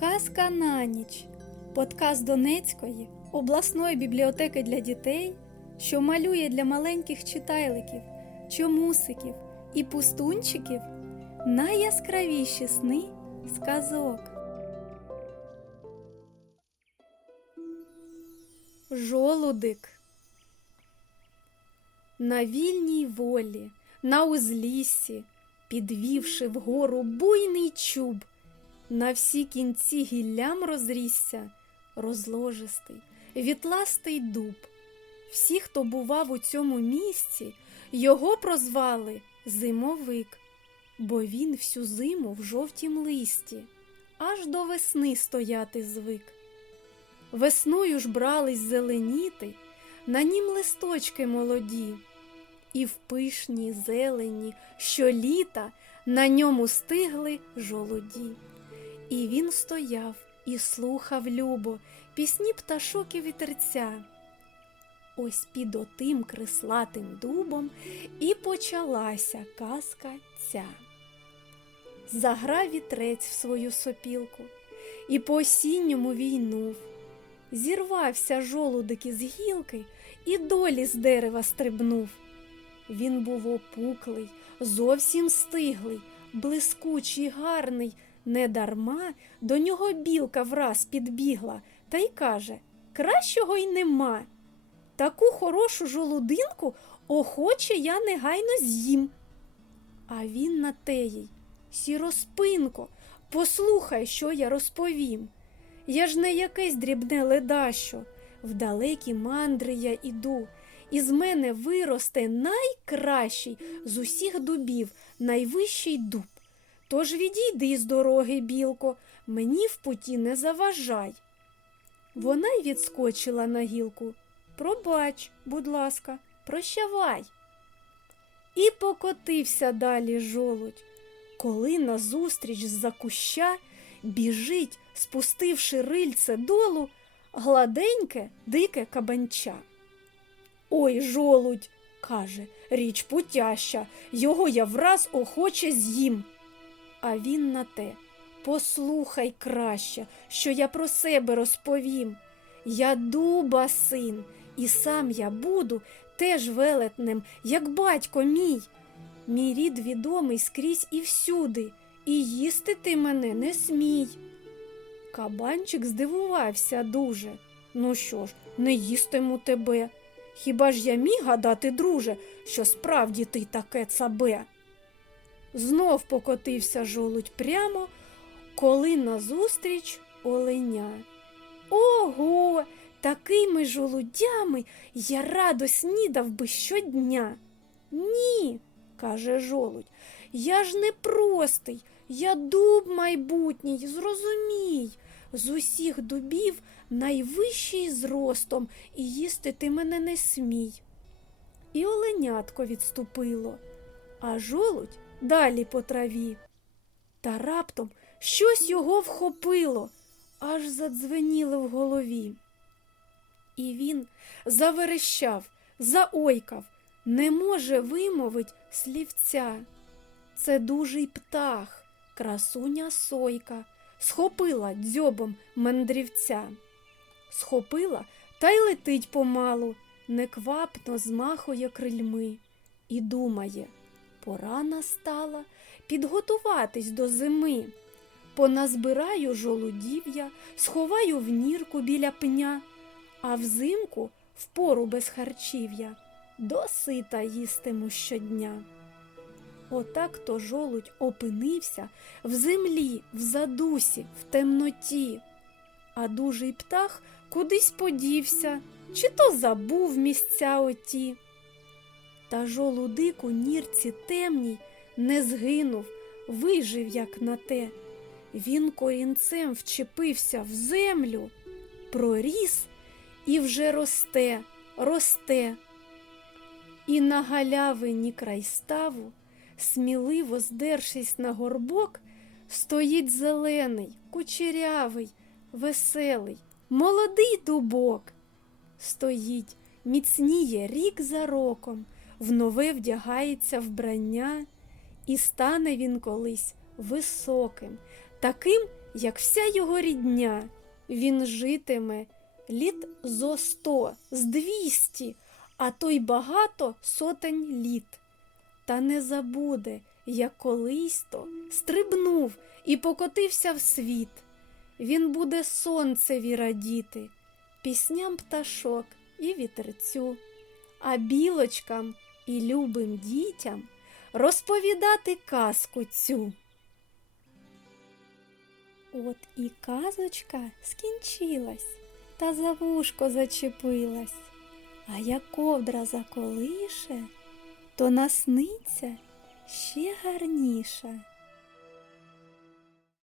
Казка на ніч. Подкаст Донецької обласної бібліотеки для дітей, що малює для маленьких читайликів, чомусиків і пустунчиків найяскравіші сни сказок. Жолудик на вільній волі, на узліссі, підвівши вгору буйний чуб, на всі кінці гіллям розрісся розложистий, вітластий дуб. Всі, хто бував у цьому місці, його прозвали зимовик, бо він всю зиму в жовтім листі, аж до весни стояти звик. Весною ж брались зеленіти, на нім листочки молоді, і в пишній зелені щоліта на ньому стигли жолуді. І він стояв і слухав любо пісні пташок і вітерця. Ось під отим крислатим дубом і почалася казка ця. Заграв вітрець в свою сопілку і по осінньому війнув. Зірвався жолудик із гілки і долі з дерева стрибнув. Він був опуклий, зовсім стиглий, блискучий, гарний. Недарма до нього білка враз підбігла та й каже Кращого й нема. Таку хорошу жолудинку охоче я негайно з'їм. А він на теїй Сіроспинко, послухай, що я розповім. Я ж не якесь дрібне ледащо. В далекі мандри я іду, і з мене виросте найкращий з усіх дубів, найвищий дуб. Тож відійди з дороги, білко, мені в путі не заважай. Вона й відскочила на гілку. Пробач, будь ласка, прощавай. І покотився далі жолудь, коли назустріч з-за куща біжить, спустивши рильце долу, гладеньке, дике кабанча. Ой, жолудь, каже, річ путяща, його я враз охоче з'їм. А він на те послухай краще, що я про себе розповім. Я дуба син, і сам я буду теж велетнем, як батько мій. Мій рід відомий скрізь і всюди, і їсти ти мене не смій. Кабанчик здивувався дуже. Ну що ж, не їстиму тебе. Хіба ж я міг гадати, друже, що справді ти таке цабе? Знов покотився жолудь прямо, коли назустріч оленя. Ого, такими жолудями я радо снідав би щодня. Ні, каже жолудь, я ж не простий, я дуб майбутній, зрозумій. З усіх дубів найвищий зростом, і їсти ти мене не смій. І оленятко відступило, а жолудь далі по траві. Та раптом щось його вхопило, аж задзвеніло в голові. І він заверещав, заойкав, не може вимовить слівця. Це дужий птах, красуня сойка, схопила дзьобом мандрівця. Схопила та й летить помалу, неквапно змахує крильми і думає пора настала підготуватись до зими. Поназбираю жолудів'я, сховаю в нірку біля пня, а взимку впору без харчів'я досита їстиму щодня. Отак то жолудь опинився в землі, в задусі, в темноті, а дужий птах кудись подівся, чи то забув місця оті. Та жолудик у нірці темній не згинув, вижив, як на те. Він корінцем вчепився в землю, проріс і вже росте, росте. І на галявині край ставу, сміливо здершись на горбок, стоїть зелений, кучерявий, веселий, молодий дубок. Стоїть, міцніє рік за роком, в нове вдягається вбрання, і стане він колись високим, таким, як вся його рідня. Він житиме літ зо сто, з двісті, а то й багато сотень літ. Та не забуде, як колись то стрибнув і покотився в світ. Він буде сонцеві радіти, пісням пташок і вітерцю, а білочкам і любим дітям розповідати казку цю. От і казочка скінчилась, та за вушко зачепилась, а як ковдра заколише, то насниться ще гарніше.